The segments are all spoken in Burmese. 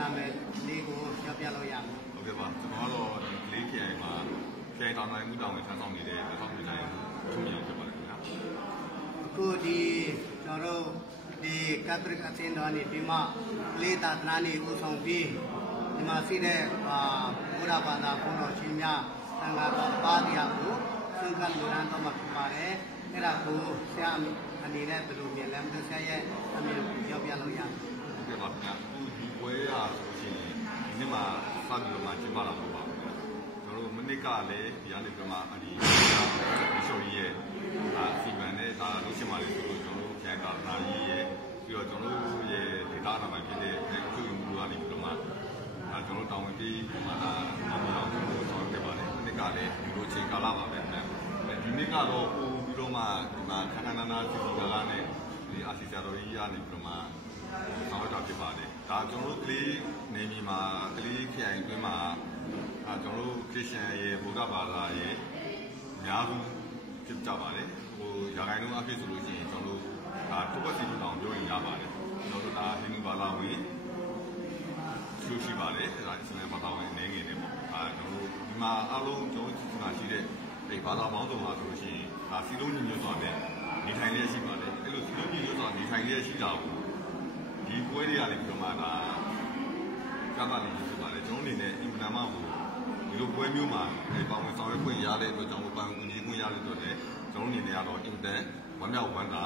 နာမည်လေးကိုပြောပြလို့ရမှာဟုတ်ကဲ့ပါကျွန်တော်ကတော့ဒီလေးခရိုင်မှာခရိုင်တောင်တိုင်းမှုတောင်ဝင်ထမ်းဆောင်နေတဲ့လက်ထောက်ပြည်တိုင်းထုံးရဖြစ်ပါတယ်ခင်ဗျာအခုဒီကျွန်တော်တို့ဒီကတ်ထရစ်အစင်းတော်နေဒီမှာလေးသာသနာနေဦးဆောင်ပြီးဒီမှာရှိတဲ့ဘုရားဘာသာဘုန်းတော်ရှင်များသံဃာတော်ပါတရားကိုသင်္ကန်းလူရန်တော်မှာဖြစ်ပါတယ်အဲ့ဒါကိုဆရာအနေနဲ့ဘယ်လိုမြင်လဲမသိဆရာရဲ့အမြင်ကိုပြောပြလို့ရတယ်ဟုတ်ကဲ့ပါခင်ဗျာဒီပွဲရဆိုရှင်ဒီနေ့မှာစပြီးတော့မှကျင်းပလာမှာပါကျွန်တော်တို့မနစ်ကလည်းဒီကနေပြမဒီရှိုးကြီးရဲ့စီမံနဲ့ဒါလို့ရှိမှလည်းဆိုလို့ကျွန်တော်တို့ခရိုင်ကာနာကြီးရဲ့ပြီးတော့ကျွန်တော်တို့ရဲ့ဒေတာနာမှာဖြစ်တဲ့ကျူယူကနေပြမကျွန်တော်တို့တောင်းဝင်ပြီးဒီမှာတော့ကျွန်တော်တို့ဆောင်ခဲ့ပါတယ်မနစ်ကလည်းဒီလိုချိန်ကာလပါပဲခင်ဗျာဒီနေ့ကတော့ပို့ပြီးတော့မှဒီမှာခဏနာစီစီကာလနဲ့ဒီအာစီဆရာတော်ကြီးကနေပြမဆောင်ရတာဖြစ်ပါတယ်ဒါကျွန်တော်တို့ကလေးနေမီမှာကလေးခရိုင်အတွင်းမှာကျွန်တော်တို့ခရစ်ယာန်ရဲ့ဗုဒ္ဓဘာသာရဲ့အများစုဖြစ်ကြပါတယ်ရာခိုင်နှုန်းအဖြစ်ဆိုလို့ရှိရင်ကျွန်တော်တို့တစ်ပတ်စီတောင်ပြောရင်ရပါတယ်ကျွန်တော်တို့ဒါဟိန္ဒူဘာသာဝင်ရှိပါတယ်ဒါအစ္စလာမ်ဘာသာဝင်အနေငယ်တွေပေါ့ကျွန်တော်တို့ဒီမှာအားလုံးကျွန်တော်ဒီမှာရှိတဲ့ဒီဘာသာပေါင်းစုံမှာဆိုလို့ရှိရင်ဒါစီလုံးညီညွတ်စွာနဲ့နေထိုင်လျက်ရှိပါတယ်အဲ့လိုစီလုံးညီညွတ်စွာနေထိုင်လျက်ရှိတာကိုဒီပွဲတွေကနေပြီးတော့မှဒါကမ္ဘာလေးဖြစ်ပါတယ်ကျွန်တော်အနေနဲ့အင်မတန်မှဒီလိုပွဲမျိုးမှာပေါဝင်ဆောင်ရွက်ခွင့်ရတဲ့အတွက်ကြောင့်ပေါဝင်ဝင်ကြီးခွင့်ရတဲ့အတွက်လည်းကျွန်တော်အနေနဲ့ကတော့အင်တန်ဝမ်းမြောက်ဝမ်းသာ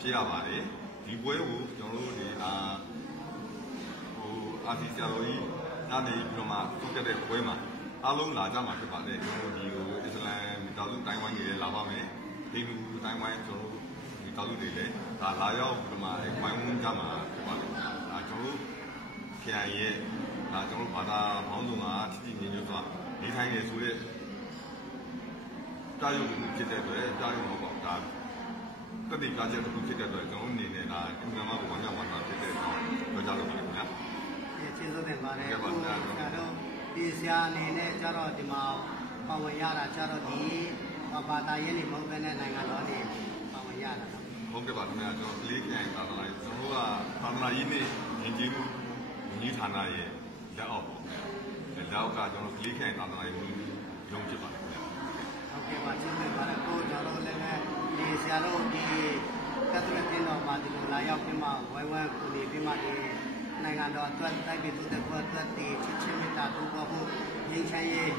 ဖြစ်ရပါတယ်ဒီပွဲကိုကျွန်တော်တို့ဒီအာစီဆရာတော်ကြီးကနေပြီးတော့မှထုတ်ခဲ့တဲ့ပွဲမှာအားလုံးလာကြမှာဖြစ်ပါတယ်ကျွန်တော်တို့ဒီအစ္စလာမ်မိသားစုတိုင်းဝိုင်းတွေလာပါမယ်ဟိန္ဒူတိုင်းဝိုင်းကျွန်တော်တို့မိသားစုတွေလည်းဒါလာရောက်ပြီးတော့မှဝိုင်းဝန်းကြမှာဖြစ်ပါတယ်ဒါကျွန်တော်တို့ခရိုင်ရဲ့ဒါကျွန်တော်တို့ဘာသာပေါင်းစုံကတိတိကျကျစွာနေထိုင်နေဆိုတဲ့တာရုံမှုဖြစ်တဲ့အတွက်တာရုံမပေါ့ဒါတတိကားချက်တစ်ခုဖြစ်တဲ့အတွက်ကျွန်တော်အနေနဲ့ဒါအမှန်မှန်ဝမ်းမြောက်ဝမ်းသာဖြစ်တဲ့အတွက်ပြောကြလို့ပါတယ်ခင်ဗျာကျေးဇူးတင်ပါတယ်ဆရာတို့ဒီဆရာအနေနဲ့ကျတော့ဒီမှာပါဝင်ရတာကျတော့ဒီဘာသာရေးနေမဟုတ်တဲ့နိုင်ငံတော်နေပါဝင်ရတာဟုတ်ကဲ့ပါခင်ဗျာကျွန်တော်ကလေးခရိုင်သာသနာရေးကျွန်တော်တို့ကသာသနာရေးနဲ့ယဉ်ကျေးမှုညီဌာနရဲ့လက်အောက်ပေါ့လက်အောက်ကကျွန်တော်ကလေးခရိုင်သာသနာရေးရုံးဖြစ်ပါတယ်ခင်ဗျာဟုတ်ကဲ့ပါကျေးဇူးတင်ပါတယ်ကိုကျွန်တော်လည်းဒီဆရာတို့ဒီကတ်ထရစ်တင်တော်မှာဒီလိုလာရောက်ပြီးမှဝိုင်းဝန်းကူညီပြီးမှဒီနိုင်ငံတော်အတွက်တိုက်ပြီးသူတဲ့ဘက်အတွက်ဒီချစ်ချင်းမေတ္တာတူပေါ်ဖို့ငြိမ်းချမ်းရေး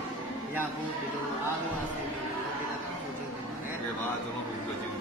ရဖို့ဒီလိုအားလုံးအဆင်ပြေလို့ဒီလိုပြုလုပ်နေပါတယ်။ကဲပါကျွန်တော်တို့ပြောချင်